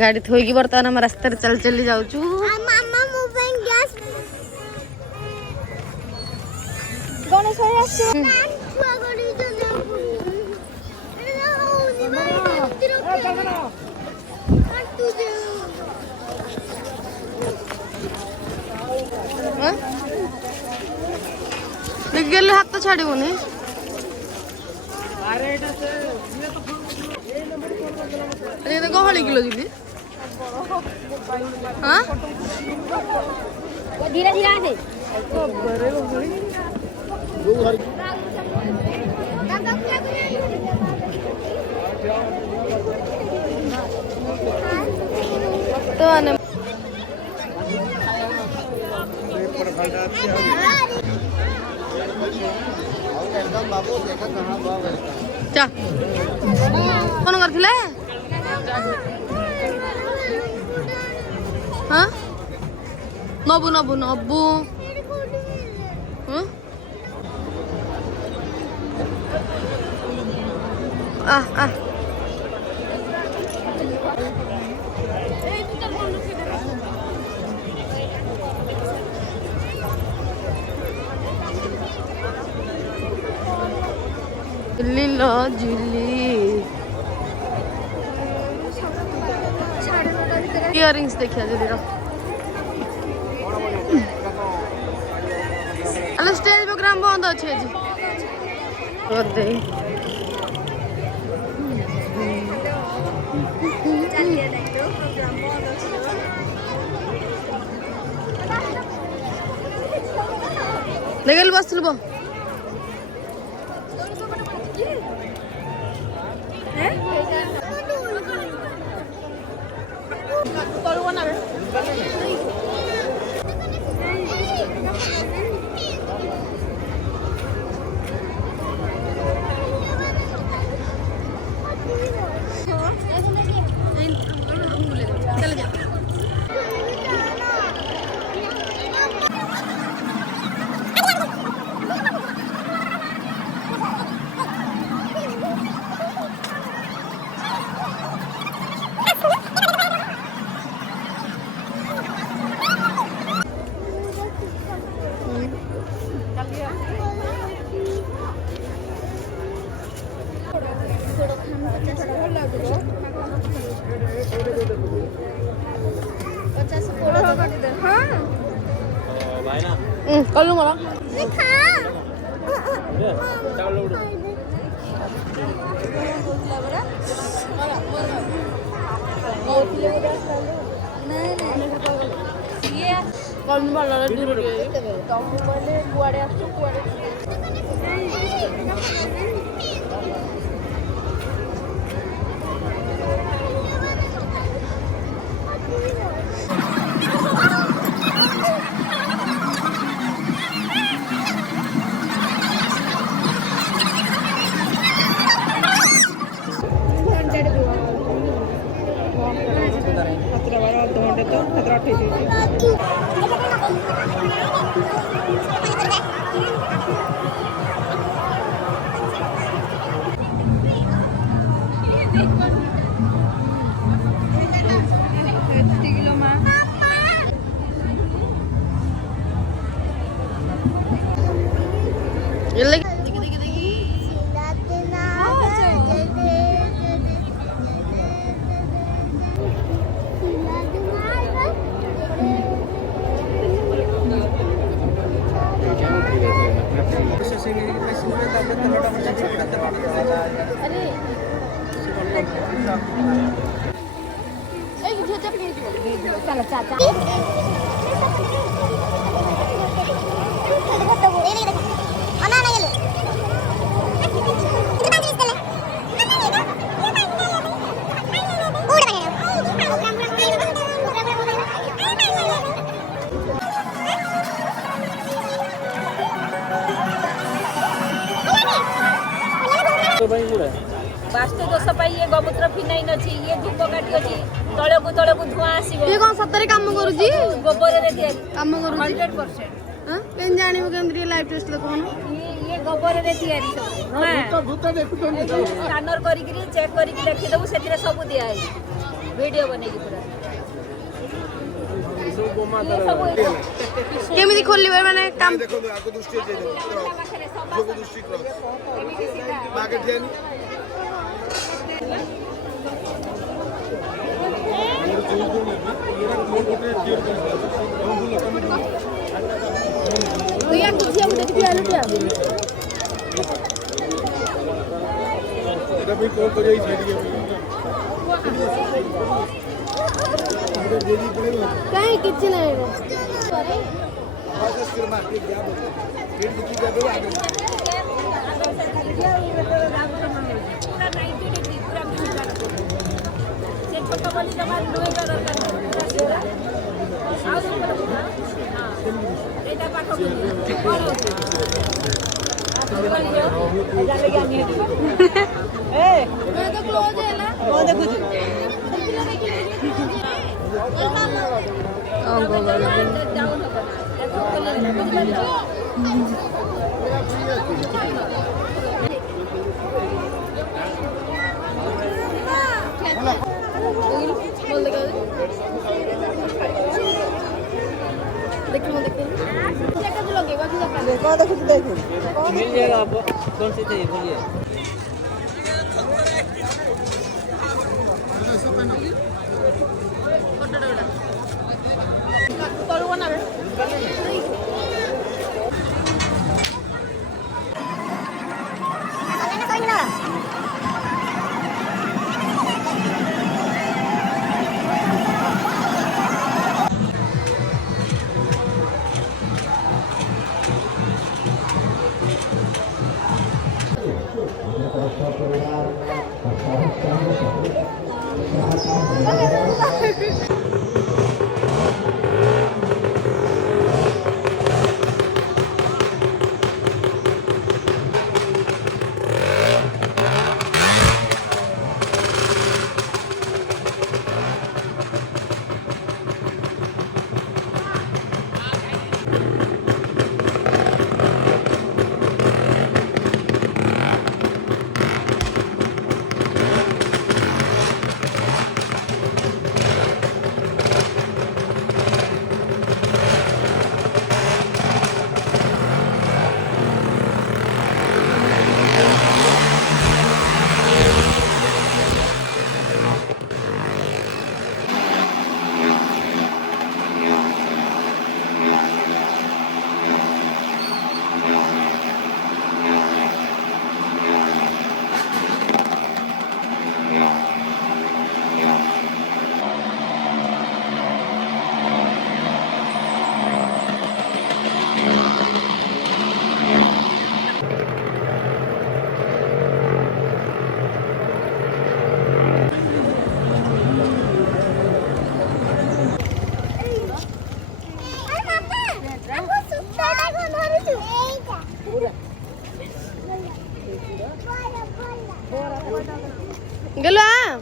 गाड़ी थोइकी बर्तमान हम रास्ता चल चली जाऊँ गले हाथ तो छाड़बनी गहली किलो दीदी हाँ धीरे धीरे आसे तो आने चा कौन करथिले हाँ नबू नबू नबू आ लीला जुली इयरिंग्स देखिए जुलीर हेलो स्टेज प्रोग्राम बंद अच्छे आज कर दे देखल बस लबो कल मला कल मला दूर कुआडे आसु कुआडे वास्तु दोष ये गोमूत्र फिनाइन अच्छी ये धूप काटी अच्छी तले को धुआं आसीबो ये कौन सतरे काम करूजी गोबर रे दिया काम करूजी 100% हां केन जानिबो केमद्री लाइव टेस्ट कोन ये गोबर रे तयारी सब भूत देखु स्कैनर करी चेक करी देखि दबु सेतिरे सब दिया है वीडियो बनेगी पूरा केमिति खोलिबे माने काम देखो आगो दृष्टि जे जोगो दृष्टि क्रॉस बागे ठेन दुइया कुछ हम देख दिया लुटिया এটা भी कॉल करिए साइड कहीं किछ नहीं रे बस फिर मार के गया फिर दुखी कर दो आगे पूरा 90 डिग्री पूरा मिलता से फोटो बनी जमा लोए का दरकार आउ हां एटा पाखो कोन होची ए मैं तो क्लोज है ना कौन देखु मिल जाएगा आपको कौन सी चाहिए बोलिए गेलो आ